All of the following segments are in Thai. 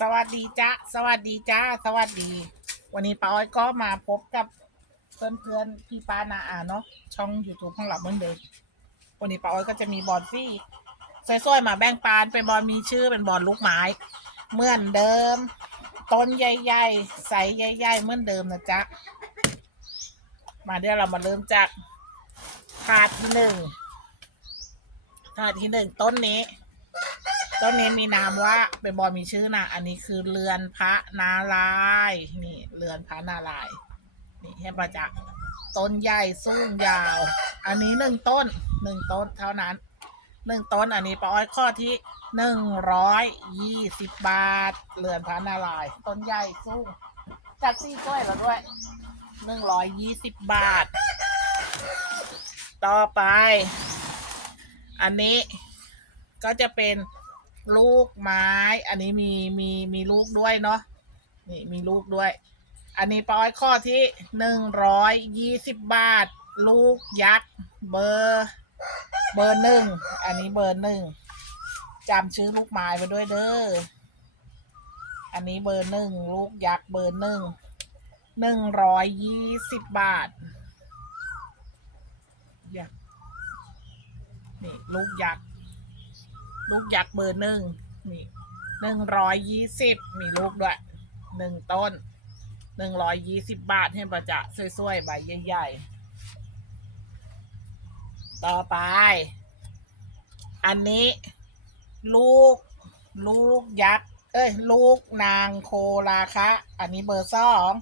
สวัสดีจ้าสวัสดีจ้าสวัสดี วันนี้ป้าอ้อยก็มาพบกับเพื่อนเพื่อนพี่ป้านาอาเนาะช่อง YouTube ของเราเหมือนเดิมวันนี้ป้าอ้อยก็จะมีบอลซี่สวยๆมาแบ่งปานเป็นบอลมีชื่อเป็นบอลลูกไม้เหมือนเดิม ต้นใหญ่ๆใสใหญ่ๆเหมือนเดิมนะจ๊ะมาเดี๋ยวเรามาเริ่มจากถาดที่หนึ่งถาดที่หนึ่งต้นนี้ ต้นนี้มีนามว่าเป็นบอมีชื่อนะอันนี้คือเรือนพระนารายณ์นี่เรือนพระนารายณ์นี่ให้ประจักษ์ต้นใหญ่สูงยาว อันนี้หนึ่งต้นหนึ่งต้นเท่านั้นหนึ่งต้นอันนี้ปาอ้อยข้อที่หนึ่งร้อยยี่สิบบาทเรือนพระนารายณ์ต้นใหญ่สูงจัดซี่ด้วยแล้วด้วยหนึ่งร้อยยี่สิบบาท ต่อไป อันนี้ก็จะเป็น ลูกไม้ อันนี้มีมีมีลูกด้วยเนาะนี่มีลูกด้วย อันนี้ป้าอ้อยข้อที่หนึ่งร้อยยี่สิบบาท ลูกยักษ์เบอร์ เบอร์หนึ่งอันนี้เบอร์หนึ่งจำชื่อลูกไม้ไปด้วยเด้ออันนี้เบอร์หนึ่งลูกยักษ์เบอร์หนึ่งหนึ่งร้อยยี่สิบบาทยักษ์นี่ลูกยักษ์ ลูกยักษ์เบอร์หนึ่งนี่หนึ่งร้อยยี่สิบมีลูกด้วยหนึ่งต้นหนึ่งร้อยยี่สิบบาทให้ประจะสวยๆใบใหญ่ๆ ต่อไป อันนี้ ลูก ลูกยักษ์เอ้ย ลูกนางโคราคะ อันนี้เบอร์สอง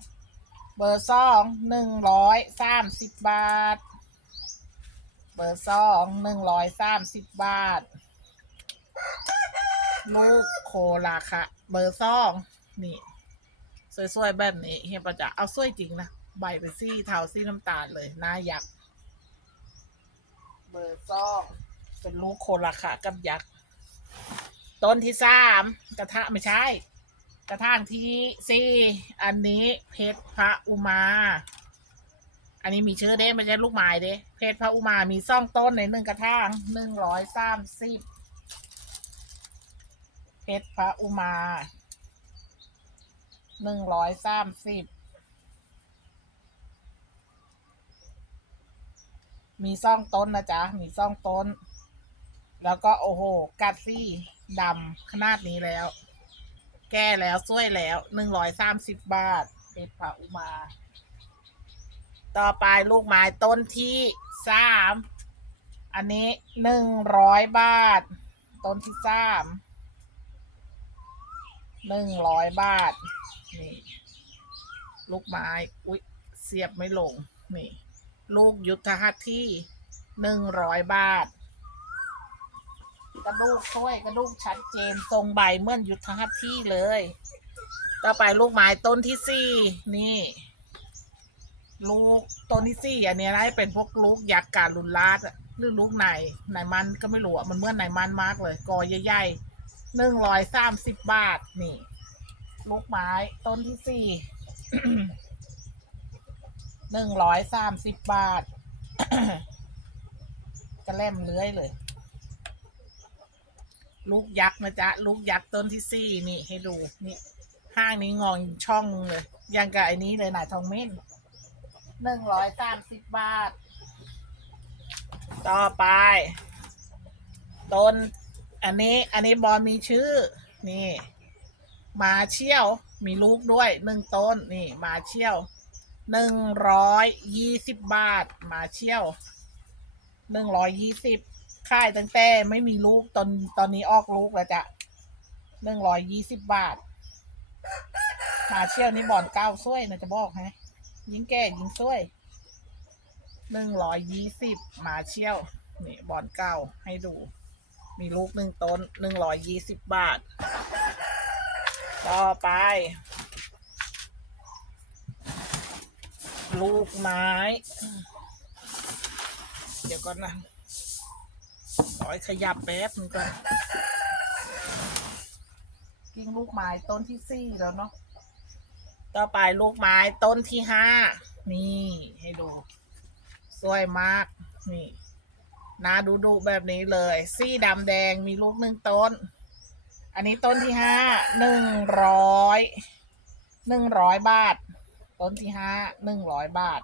เบอร์สองหนึ่งร้อยสามสิบบาท เบอร์สองหนึ่งร้อยสามสิบบาท ลูกโคราคะ เบอร์สองนี่ สวยๆ แบบนี้ เฮียประจะเอาสวยจริงนะ ใบเป็นซี่เทาซี่น้ำตาลเลยหน้ายักษ์ เบอร์สองเป็นลูกโคราคะกับยักษ์ ต้นที่สามกระทะไม่ใช่ กระถางที่สี่อันนี้เพชรพระอุมา อันนี้มีชื่อเด้ไม่ใช่ลูกไม้เด้ เพชรพระอุมามีซ่องต้นในหนึ่งกระถางหนึ่งร้อยสามสิบ เพชรพระอุมาหนึ่งร้อยสามสิบมีซ่องต้นนะจ๊ะ มีซ่องต้น แล้วก็โอ้โหกัดซี่ดำขนาดนี้แล้ว แก้แล้วสวยแล้วหนึ่งร้อยสามสิบบาทเพชรพระอุมา ต่อไปลูกไม้ต้นที่สามอันนี้หนึ่งร้อยบาท ต้นที่สาม หนึ่งร้อยบาท นี่ ลูกไม้ อุ๊ยเสียบไม่ลง นี่ ลูกยุทธหัตถ์ที่หนึ่งร้อยบาท กระดูกถ้วยกระดูกชัดเจนทรงใบเหมือนยุทธหัตถ์ที่เลย ต่อไปลูกไม้ต้นที่สี่นี่ ลูกต้นที่สี่อันนี้นะเป็นพวกลูกยักษ์การุนลาดหรือลูกไหนไหนมันก็ไม่รู้อะมันเหมื่อนไหนมันมากเลยกอใหญ่ๆ หนึ่งร้อยสามสิบบาท นี่ ลูกไม้ต้นที่สี่หนึ่งร้อยสามสิบบาท กระเล่มเลื้อยเลย ลูกยักษ์นะจ๊ะ ลูกยักษ์ต้นที่สี่นี่ให้ดู นี่ ห้างนี้งองช่องเลย ยังกับไอ้นี้เลยนายทองเม่นหนึ่งร้อยสามสิบบาท ต่อไป ต้น อันนี้อันนี้บอลมีชื่อ นี่ มาเชี่ยว มีลูกด้วยหนึ่งต้นนี่ มาเชี่ยวหนึ่งร้อยยี่สิบบาท มาเชี่ยวหนึ่งร้อยยี่สิบค่ายตั้งแต่ไม่มีลูกตอนตอนนี้ออกลูกแล้วจ้ะหนึ่งร้อยยี่สิบบาท มาเชี่ยวนี่บอลเก้าซ้วยนะจะบอกให้ยิงแก่ยิงซ้วยหนึ่งร้อยยี่สิบมาเชี่ยว นี่บอลเก้าให้ดู มีลูกหนึ่งต้นหนึ่งร้อยยี่สิบบาท ต่อไป ลูกไม้ เดี๋ยวก่อนนะขอให้ขยับแป๊บนึงก่อนกิ้งลูกไม้ต้นที่สี่แล้วเนาะต่อไปลูกไม้ต้นที่ห้านี่ ให้ดู สวยมาก นี่ นาดูดูแบบนี้เลย ซี่ดำแดงมีลูกหนึ่งต้น อันนี้ต้นที่ห้าหนึ่งร้อยหนึ่งร้อยบาท ต้นที่ห้าหนึ่งร้อยบาท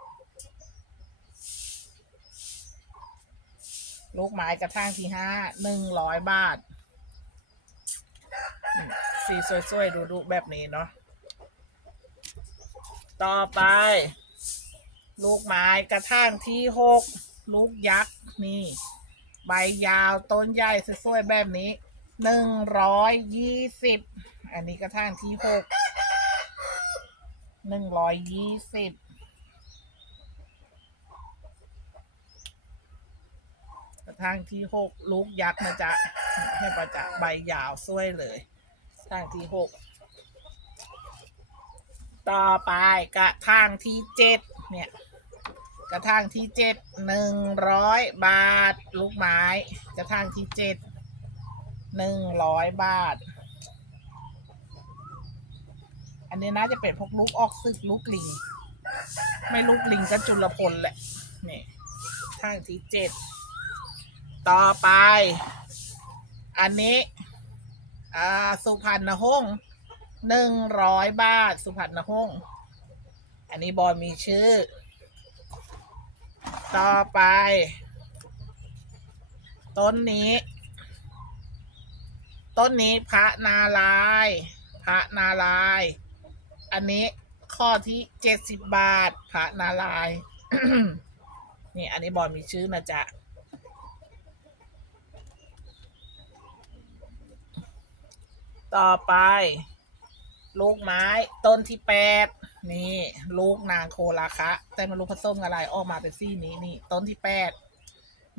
ลูกไม้กระถางที่ห้าหนึ่งร้อยบาท สีสวยๆดูดูแบบนี้เนาะต่อไป ลูกไม้กระถางที่หกลูกยักษ์ นี่ ใบยาวต้นใหญ่สวยๆแบบนี้หนึ่งร้อยยี่สิบอันนี้กระถางที่หกหนึ่งร้อยยี่สิบกระถางที่หกลูกยักษ์นะจ๊ะให้ประจักษ์ใบยาวสวยเลยกระถางที่หกต่อไปกระถางที่เจ็ดเนี่ย กระถางที่เจ็ดหนึ่งร้อยบาท ลูกไม้ กระถางที่เจ็ดหนึ่งร้อยบาท อันนี้น่าจะเป็นพวกลูกออกซึกลูกลิง ไม่ลูกลิงก็จุลพลแหละนี่ทางที่เจ็ดต่อไป อันนี้อ่าสุพรรณหงษ์หนึ่งร้อยบาท สุพรรณหงษ์อันนี้บอลมีชื่อ ต่อไป ต้นนี้ ต้นนี้พระนาลาย พระนาลาย อันนี้ข้อที่เจ็ดสิบบาท พระนาลาย นี่อันนี้บอลมีชื่อนะจ๊ะต่อไป ลูกไม้ต้นที่แปด นี่ลูกนางโคลาคะ แต่มันลูกผสมกับอะไรออกมาเป็นซี่นี้นี่ ต้นที่แปด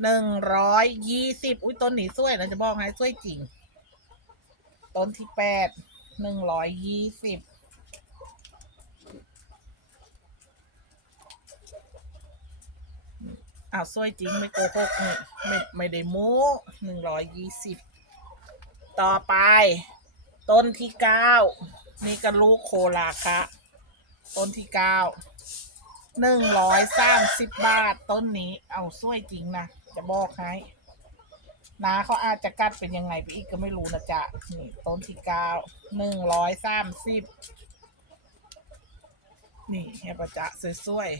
หนึ่งร้อยยี่สิบอุ้ยต้นนี้สวยนะจะบอกให้สวยจริง ต้นที่แปดหนึ่งร้อยยี่สิบอ้าวสวยจริงไม่โกหกนี่ไม่ไม่ได้โม้หนึ่งร้อยยี่สิบต่อไป ต้นที่เก้านี่ก็ลูกโคลาคะ ต้นที่เก้าหนึ่งร้อยสามสิบบาทต้นนี้ เอาสวยจริงนะ จะบอกให้นาเขาอาจจะกัดเป็นยังไงไปอีกก็ไม่รู้นะจ๊ะนี่ต้นที่เก้าหนึ่งร้อยสามสิบนี่ให้ประจักษ์สวย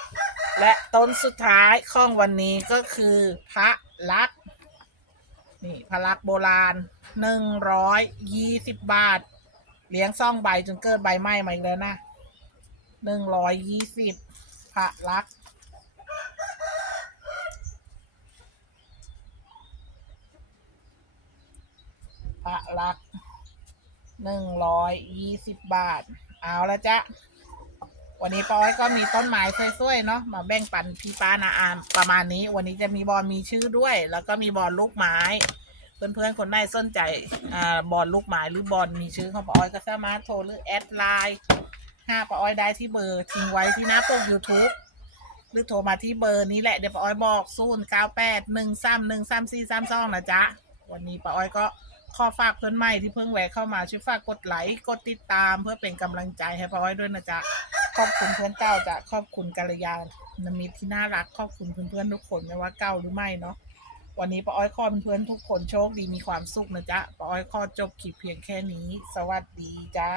ๆ และต้นสุดท้ายของวันนี้ก็คือพระลักษ์นี่พระลักษ์โบราณหนึ่งร้อยยี่สิบบาท เลี้ยงซ่องใบจนเกิดใบไหม้มาอีกแล้วนะ หนึ่งร้อยยี่สิบพระลักษ์พระลักษ์หนึ่งร้อยยี่สิบบาท เอาละจ๊ะวันนี้ป้าอ้อยก็มีต้นไม้สวยๆเนาะมาแบ่งปันพี่ป้านาอามประมาณนี้ วันนี้จะมีบอลมีชื่อด้วย แล้วก็มีบอลลูกไม้ เพื่อนๆคนไหนสนใจอ่าบอลลูกไม้หรือบอลมีชื่อของป้าอ้อยก็สามารถโทรหรือแอดไลน์ ห้าป้าอ้อยได้ที่เบอร์ทิ้งไว้ที่หน้าปก YouTube หรือโทรมาที่เบอร์นี้แหละเดี๋ยวป้าอ้อยบอกศูนย์เก้าแปดหนึ่งสามหนึ่งสามสี่สามสองนะจ๊ะ วันนี้ป้าอ้อยก็ขอฝากเพื่อนใหม่ที่เพิ่งแวะเข้ามาช่วยฝากกดไลค์กดติดตามเพื่อเป็นกำลังใจให้ป้าอ้อยด้วยนะจ๊ะขอบคุณเพื่อนเก่าจ้ะขอบคุณกัลยาณมิตรที่น่ารักขอบคุณเพื่อนๆทุกคนไม่ว่าเก่าหรือไม่เนาะวันนี้ป้าอ้อยขอเพื่อนๆทุกคนโชคดีมีความสุขนะจ๊ะป้าอ้อยขอจบคลิปเพียงแค่นี้ สวัสดีจ้า